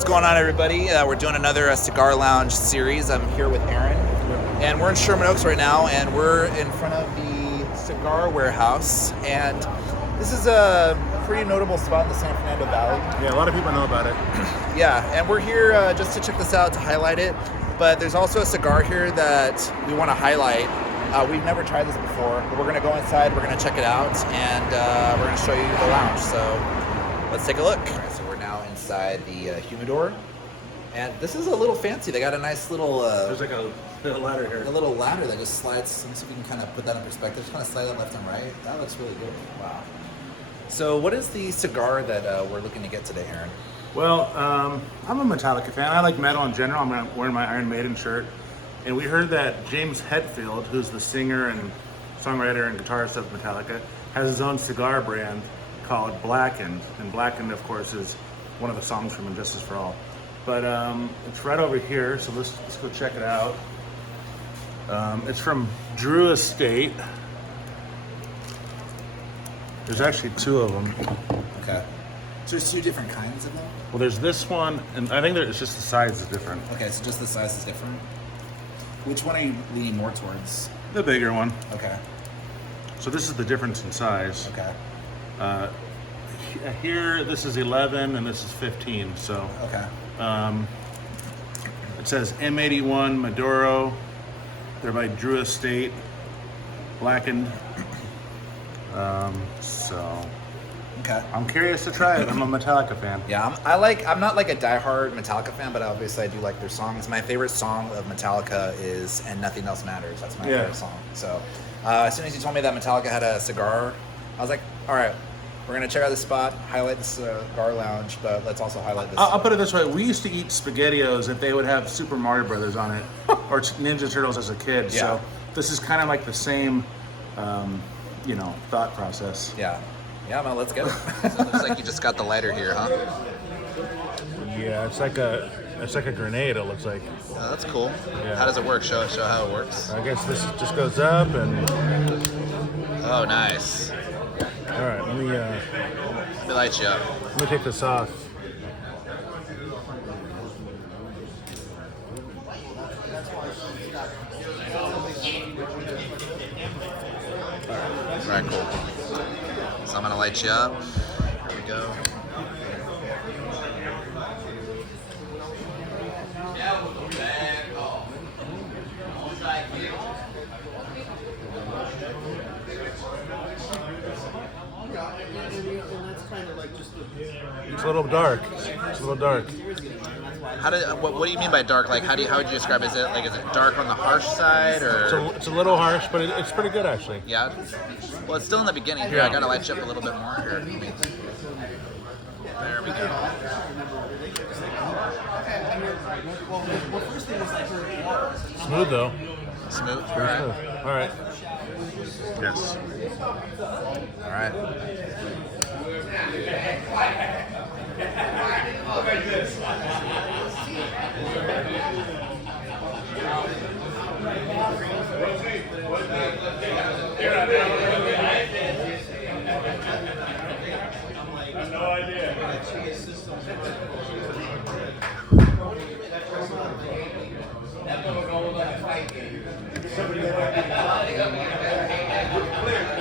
What's going on, everybody? We're doing another Cigar Lounge series. I'm here with Aaron, and we're in Sherman Oaks right now, and we're in front of the Cigar Warehouse, and this is a pretty notable spot in the San Fernando Valley. Yeah, a lot of people know about it. Yeah, and we're here just to check this out, to highlight it, but there's also a cigar here that we want to highlight. We've never tried this before, but we're going to go inside, we're going to check it out, and we're going to show you the lounge, so let's take a look. All right, so we're now inside the humidor, and this is a little fancy. They got a nice little There's like a ladder here. a little ladder that just slides. Let me see if we can kind of put that in perspective. Just kind of slide that left and right. That looks really good. Wow. So what is the cigar that we're looking to get today, Aaron? Well, I'm a Metallica fan. I like metal in general. I'm wearing my Iron Maiden shirt. And we heard that James Hetfield, who's the singer and songwriter and guitarist of Metallica, has his own cigar brand called Blackened. And Blackened, of course, is one of the songs from Injustice for All. But it's right over here, so let's go check it out. It's from Drew Estate. There's actually two of them. Okay. So there's two different kinds of them? Well, there's this one, and I think it's just the size is different. Okay, so just the size is different. Which one are you leaning more towards? The bigger one. Okay. So this is the difference in size. Okay. Here, this is 11 and this is 15. So Okay. it says M81 Maduro. They're by Drew Estate, Blackened. So Okay. I'm curious to try it. I'm a Metallica fan. Yeah, I'm not like a diehard Metallica fan, but obviously I do like their songs. My favorite song of Metallica is "And Nothing Else Matters." That's my favorite song. So as soon as you told me that Metallica had a cigar, I was like, all right, we're gonna check out this spot, highlight this cigar lounge, but let's also highlight this. I'll put it this way: we used to eat SpaghettiOs if they would have Super Mario Brothers on it, or Ninja Turtles as a kid. Yeah. So this is kind of like the same, thought process. Yeah. Yeah, man, let's get it. So it looks like you just got the lighter here, huh? Yeah, it's like a grenade. It looks like. Oh, that's cool. Yeah. How does it work? Show how it works. I guess this just goes up and. Oh, nice. All right, let me Light you up. take this off. All right, cool. So I'm gonna light you up. Here we go. It's a little dark. It's a little dark. What do you mean by dark? Like, how would you describe it? Is it dark on the harsh side, or? It's a little harsh, but it's pretty good actually. Yeah. Well, it's still in the beginning here. Yeah. I gotta light you up a little bit more here. There we go. Smooth though. Smooth. All Very right. smooth. All right. Yes. All right.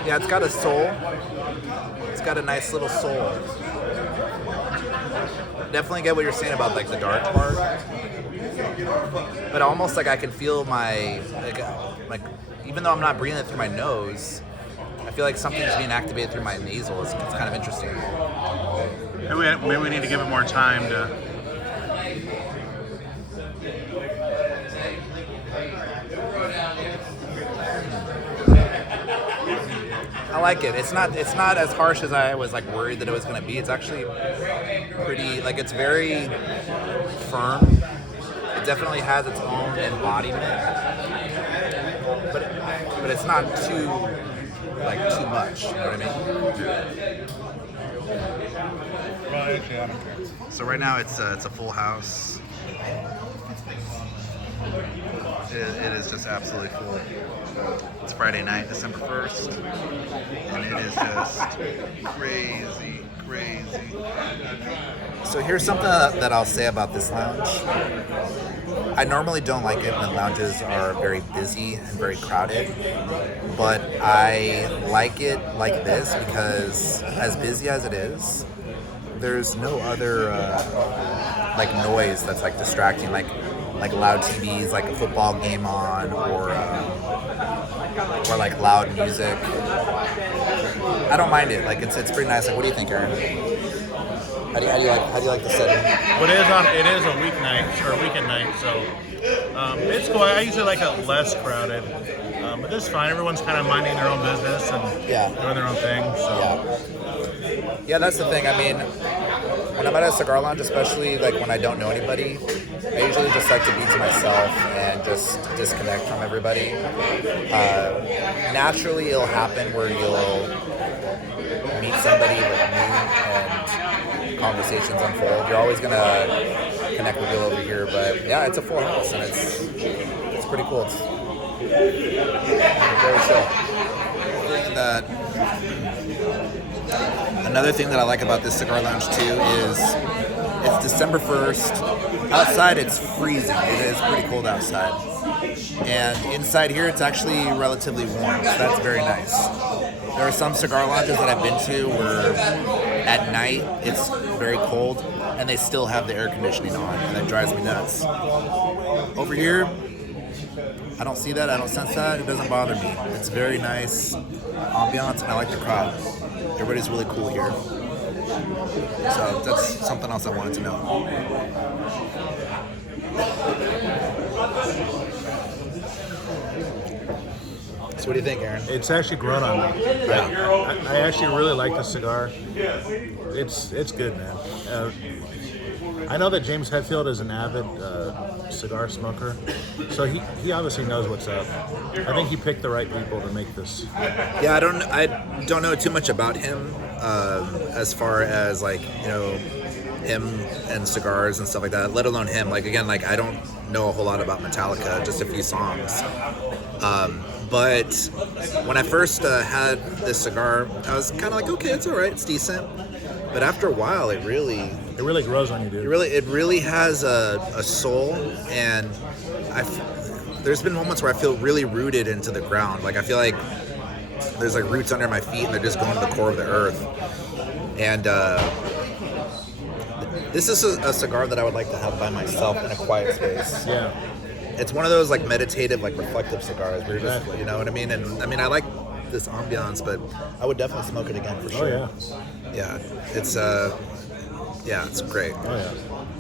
Yeah, it's got a soul. It's got a nice little soul. Definitely get what you're saying about like the dark part, but almost like I can feel my like even though I'm not breathing it through my nose, I feel like something's being activated through my nasal. It's kind of interesting. Maybe we need to give it more time to. I like it. It's not as harsh as I was like worried that it was going to be. It's actually pretty, like, it's very firm. It definitely has its own embodiment, but it's not too much. You know what I mean? Well, actually, I don't care. So right now it's a full house. It is just absolutely full. It's Friday night, December 1st, and it is just crazy. So here's something that I'll say about this lounge. I normally don't like it when lounges are very busy and very crowded, but I like it like this because as busy as it is, there's no other like noise that's like distracting, like loud TVs, like a football game on, or like loud music. I don't mind it. Like it's pretty nice. Like, what do you think, Aaron? How do you like the setting? Well, it is a weeknight or a weekend night, so it's cool. I usually like it less crowded, but this is fine. Everyone's kind of minding their own business and doing their own thing. So yeah, that's the thing. I mean, when I'm at a cigar lounge, especially like when I don't know anybody, I usually just like to be to myself and just disconnect from everybody. Naturally, it'll happen where you'll meet somebody with me and conversations unfold. You're always gonna connect with people over here, but yeah, it's a full house and it's pretty cool. It's very chill. Another thing that I like about this cigar lounge too is it's December 1st. Outside it's freezing. It is pretty cold outside. And inside here it's actually relatively warm, so that's very nice. There are some cigar lounges that I've been to where at night it's very cold and they still have the air conditioning on, and that drives me nuts. Over here, I don't see that, I don't sense that, it doesn't bother me. It's very nice ambiance and I like the crowd. Everybody's really cool here. So that's something else I wanted to know. So what do you think, Aaron? it's actually grown on me. I actually really like the cigar. It's good, man. I know that James Hetfield is an avid cigar smoker, so he obviously knows what's up. I think he picked the right people to make this. Yeah, I don't know too much about him as far as like, you know, him and cigars and stuff like that, let alone him. Like, again, like I don't know a whole lot about Metallica, just a few songs. But when I first had this cigar, I was kind of like, okay, it's all right, it's decent. But after a while, it really grows on you, dude. It really has a soul, and there's been moments where I feel really rooted into the ground. Like I feel like there's like roots under my feet, and they're just going to the core of the earth. And this is a cigar that I would like to have by myself in a quiet space. Yeah. It's one of those like meditative, like reflective cigars where you're just, you know what I mean? And I mean, I like this ambiance, but I would definitely smoke it again for sure. Oh yeah. Yeah, it's great. Oh yeah.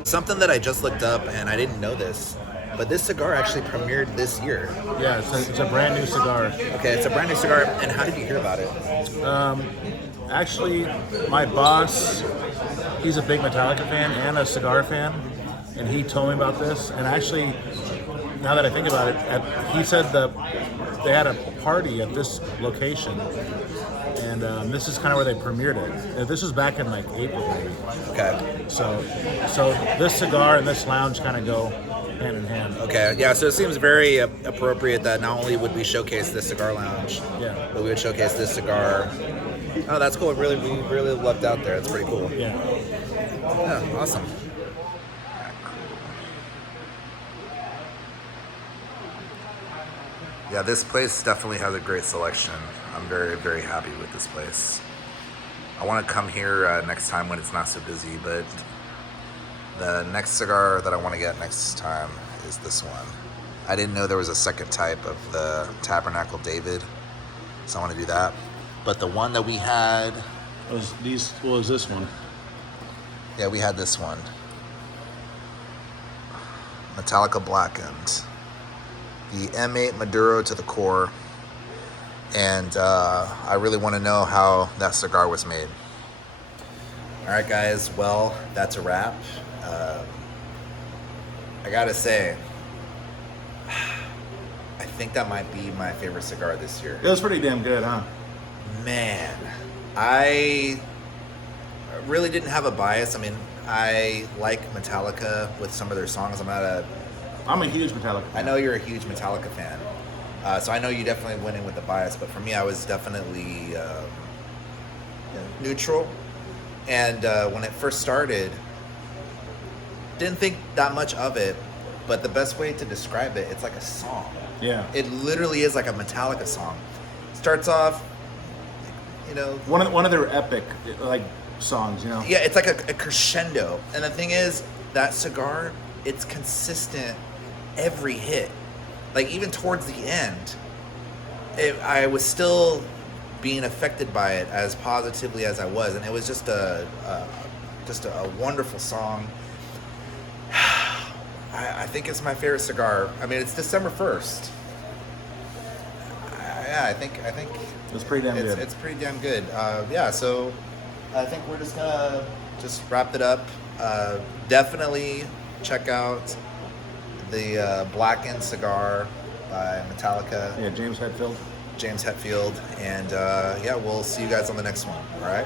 Something that I just looked up, and I didn't know this, but this cigar actually premiered this year. Yeah, it's a brand new cigar. Okay, it's a brand new cigar. And how did you hear about it? Actually, my boss, he's a big Metallica fan and a cigar fan, and he told me about this. And actually, now that I think about it, he said they had a party at this location, and this is kind of where they premiered it. This was back in like April, maybe. Okay. So this cigar and this lounge kind of go hand in hand. Okay, yeah, so it seems very appropriate that not only would we showcase this cigar lounge, but we would showcase this cigar. Oh, that's cool. We really lucked out there. It's pretty cool. Yeah. Yeah, awesome. Yeah, this place definitely has a great selection. I'm very, very happy with this place. I want to come here next time when it's not so busy, but the next cigar that I want to get next time is this one. I didn't know there was a second type of the Tabernacle David, so I want to do that. But the one that we had... Was this one? Yeah, we had this one. Metallica Blackened. The M8 Maduro to the core. And I really want to know how that cigar was made. All right, guys. Well, that's a wrap. I gotta say, I think that might be my favorite cigar this year. It was pretty damn good, huh? Man, I really didn't have a bias. I mean, I like Metallica with some of their songs. I'm a huge Metallica fan. I know you're a huge Metallica fan. So I know you definitely went in with a bias, but for me, I was definitely neutral. And when it first started, didn't think that much of it, but the best way to describe it, it's like a song. Yeah. It literally is like a Metallica song. Starts off, you know, One of their epic like songs, you know. yeah, it's like a crescendo. And the thing is, that cigar, it's consistent every hit. Like even towards the end, I was still being affected by it as positively as I was, and it was just a wonderful song. I think it's my favorite cigar. I mean, it's December 1st. Yeah, I think It's pretty damn good. it's pretty damn good. Yeah, so I think we're just gonna just wrap it up. Definitely check out the Blackened Cigar by Metallica. Yeah, James Hetfield. James Hetfield, and yeah, we'll see you guys on the next one. All right.